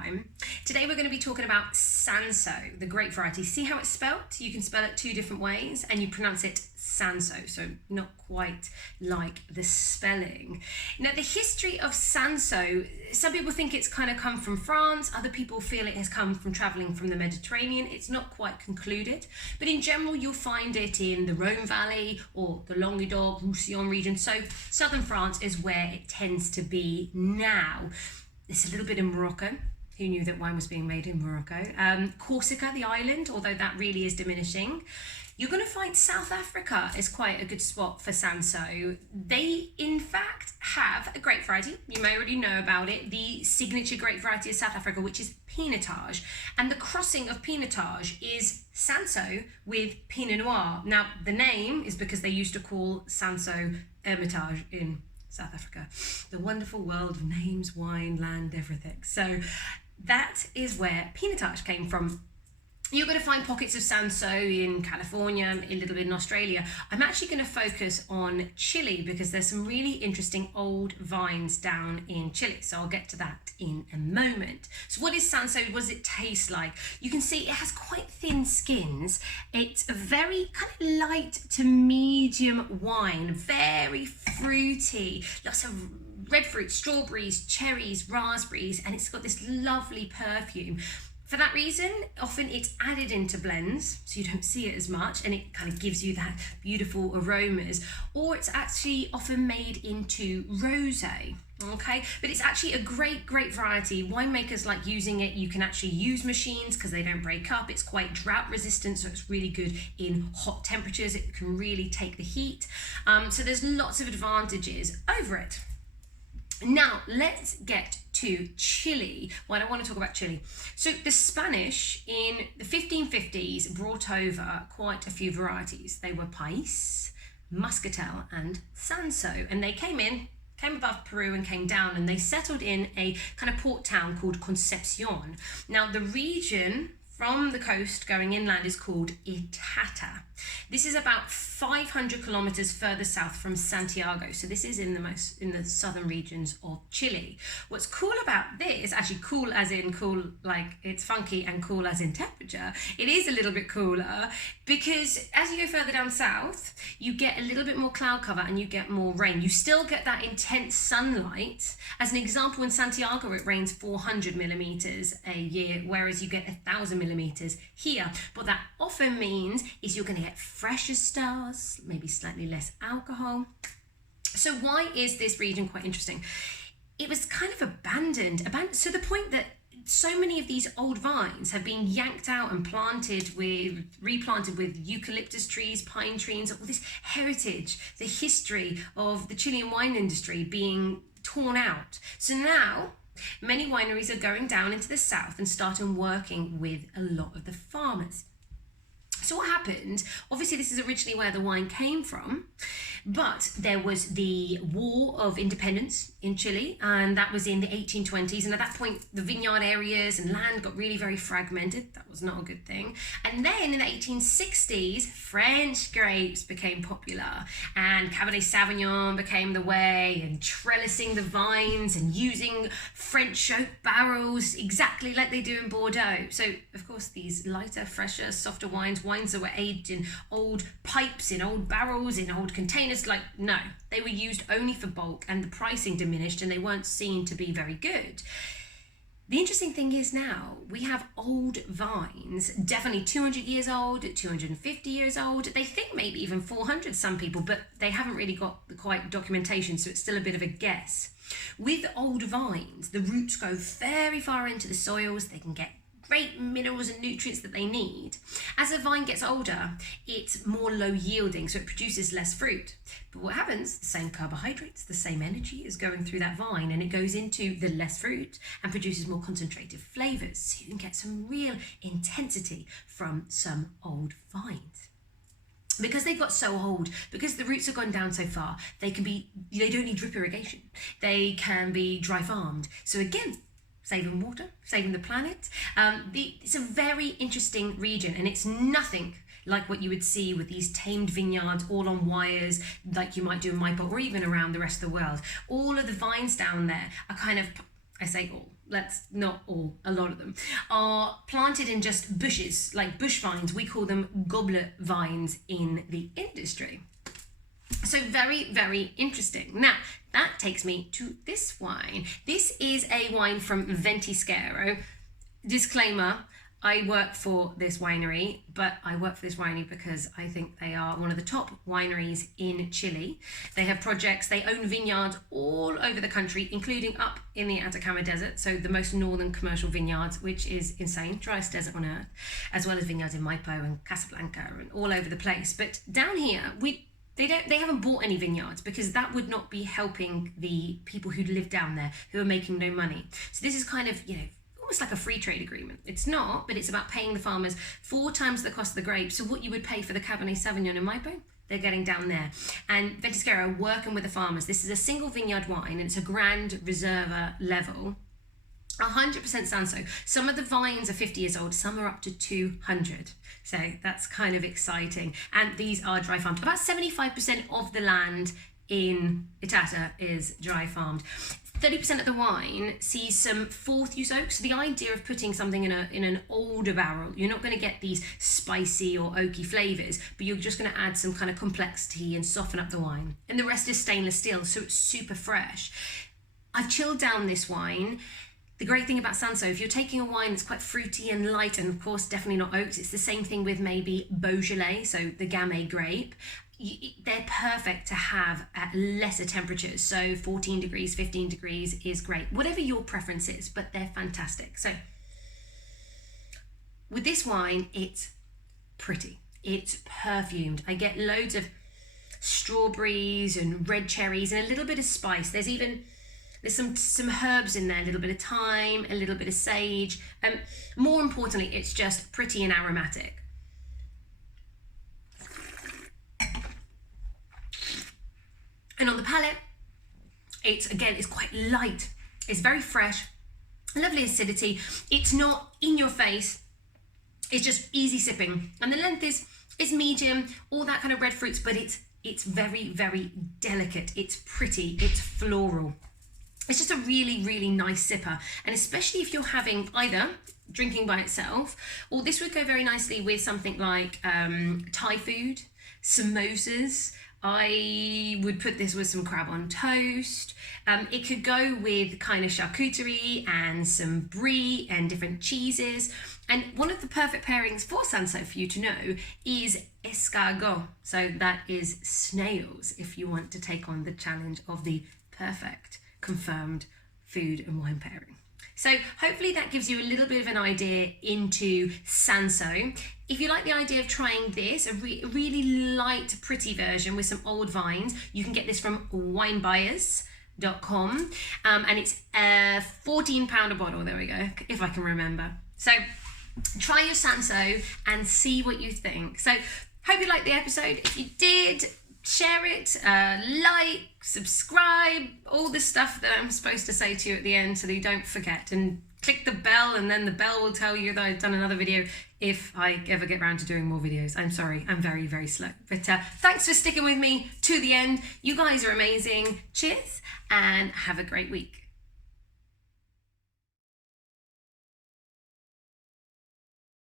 wine. Today we're going to be talking about Cinsault, the grape variety. See how it's spelt? You can spell it two different ways and you pronounce it Cinsault, so not quite like the spelling. Now, the history of Cinsault, some people think it's kind of come from France, other people feel it has come from travelling from the Mediterranean. It's not quite concluded, but in general you'll find it in the Rhone Valley or the Languedoc-Roussillon region, so southern France is where it tends to be now. It's a little bit in Morocco. Who knew that wine was being made in Morocco? Corsica, the island, although that really is diminishing. You're going to find South Africa is quite a good spot for Cinsault. They, in fact, have a grape variety. You may already know about it. The signature grape variety of South Africa, which is Pinotage. And the crossing of Pinotage is Cinsault with Pinot Noir. Now, the name is because they used to call Cinsault Hermitage in South Africa. The wonderful world of names, wine, land, everything. So that is where Pinotage came from. You're going to find pockets of Cinsault in California, a little bit in Australia. I'm actually going to focus on Chile because there's some really interesting old vines down in Chile. So I'll get to that in a moment. So what is Cinsault? What does it taste like? You can see it has quite thin skins. It's a very kind of light to medium wine, very fruity, lots of red fruit, strawberries, cherries, raspberries, and it's got this lovely perfume. For that reason, often it's added into blends, so you don't see it as much, and it kind of gives you that beautiful aromas, or it's actually often made into rosé, okay? But it's actually a great variety. Winemakers like using it. You can actually use machines because they don't break up. It's quite drought resistant, so it's really good in hot temperatures. It can really take the heat. So there's lots of advantages over it. Now, let's get to Chile. Well, I want to talk about Chile. So the Spanish in the 1550s brought over quite a few varieties. They were Pais, Muscatel and Cinsault, and they came above Peru and came down, and they settled in a kind of port town called Concepcion. Now, the region from the coast going inland is called Itata. This is about 500 kilometers further south from Santiago. So this is in the southern regions of Chile. What's cool about this, actually cool as in cool, like it's funky, and cool as in temperature, it is a little bit cooler because as you go further down south, you get a little bit more cloud cover and you get more rain. You still get that intense sunlight. As an example, in Santiago, it rains 400 millimeters a year, whereas you get 1,000 millimeters here. What that often means is you're going to get fresher stars, maybe slightly less alcohol. So why is this region quite interesting? It was kind of abandoned to the point that so many of these old vines have been yanked out and replanted with eucalyptus trees, pine trees, all this heritage, the history of the Chilean wine industry being torn out. So now many wineries are going down into the south and starting working with a lot of the farmers. So what happened, obviously this is originally where the wine came from, but there was the War of Independence in Chile, and that was in the 1820s, and at that point the vineyard areas and land got really very fragmented. That was not a good thing. And then in the 1860s, French grapes became popular, and Cabernet Sauvignon became the way, and trellising the vines and using French oak barrels exactly like they do in Bordeaux. So of course these lighter, fresher, softer wines that were aged in old pipes, in old barrels, in old containers, no, they were used only for bulk, and the pricing diminished and they weren't seen to be very good. The interesting thing is now we have old vines, definitely 200 years old, 250 years old. They think maybe even 400, some people, but they haven't really got the quite documentation, so it's still a bit of a guess. With old vines, the roots go very far into the soils. They can get great minerals and nutrients that they need. As a vine gets older, it's more low yielding, so it produces less fruit. But what happens, the same carbohydrates, the same energy is going through that vine, and it goes into the less fruit and produces more concentrated flavors. So you can get some real intensity from some old vines. Because they've got so old, because the roots have gone down so far, they don't need drip irrigation. They can be dry farmed. So again, saving water, saving the planet. It's a very interesting region, and it's nothing like what you would see with these tamed vineyards all on wires like you might do in my pot or even around the rest of the world. All of the vines down there are kind of, I say all, let's not all, a lot of them, are planted in just bushes, like bush vines. We call them goblet vines in the industry. So very, very interesting. Now, that takes me to this wine. This is a wine from Ventisquero. Disclaimer, I work for this winery, but I work for this winery because I think they are one of the top wineries in Chile. They have projects, they own vineyards all over the country, including up in the Atacama Desert, so the most northern commercial vineyards, which is insane, driest desert on earth, as well as vineyards in Maipo and Casablanca and all over the place. But down here, they haven't bought any vineyards because that would not be helping the people who live down there who are making no money. So this is kind of, almost like a free trade agreement. It's not, but it's about paying the farmers 4 times the cost of the grapes. So what you would pay for the Cabernet Sauvignon in Maipo, they're getting down there. And Ventisquero are working with the farmers. This is a single vineyard wine and it's a Grand Reserva level. 100% Cinsault. Some of the vines are 50 years old, some are up to 200. So that's kind of exciting. And these are dry farmed. About 75% of the land in Itata is dry farmed. 30% of the wine sees some 4th use oak. So the idea of putting something in an older barrel, you're not going to get these spicy or oaky flavors, but you're just going to add some kind of complexity and soften up the wine. And the rest is stainless steel, so it's super fresh. I've chilled down this wine. The great thing about Cinsault, if you're taking a wine that's quite fruity and light, and of course definitely not oaks, it's the same thing with maybe Beaujolais, so the Gamay grape. They're perfect to have at lesser temperatures, so 14 degrees, 15 degrees is great, whatever your preference is, but they're fantastic. So with this wine, it's pretty, it's perfumed. I get loads of strawberries and red cherries and a little bit of spice. There's some herbs in there, a little bit of thyme, a little bit of sage. More importantly, it's just pretty and aromatic. And on the palate, it's quite light. It's very fresh, lovely acidity. It's not in your face. It's just easy sipping. And the length is medium, all that kind of red fruits, but it's very, very delicate. It's pretty, it's floral. It's just a really, really nice sipper. And especially if you're having either drinking by itself, or this would go very nicely with something like Thai food, samosas. I would put this with some crab on toast. It could go with kind of charcuterie and some brie and different cheeses. And one of the perfect pairings for Cinsault for you to know is escargot. So that is snails, if you want to take on the challenge of the perfect confirmed food and wine pairing. So hopefully that gives you a little bit of an idea into Cinsault. If you like the idea of trying this, a really light, pretty version with some old vines, you can get this from winebuyers.com. And it's a £14 a bottle, there we go, if I can remember. So try your Cinsault and see what you think. So hope you liked the episode. If you did, share it, like, subscribe, all the stuff that I'm supposed to say to you at the end so that you don't forget, and click the bell, and then the bell will tell you that I've done another video if I ever get around to doing more videos. I'm sorry, I'm very, very slow. But thanks for sticking with me to the end. You guys are amazing. Cheers and have a great week.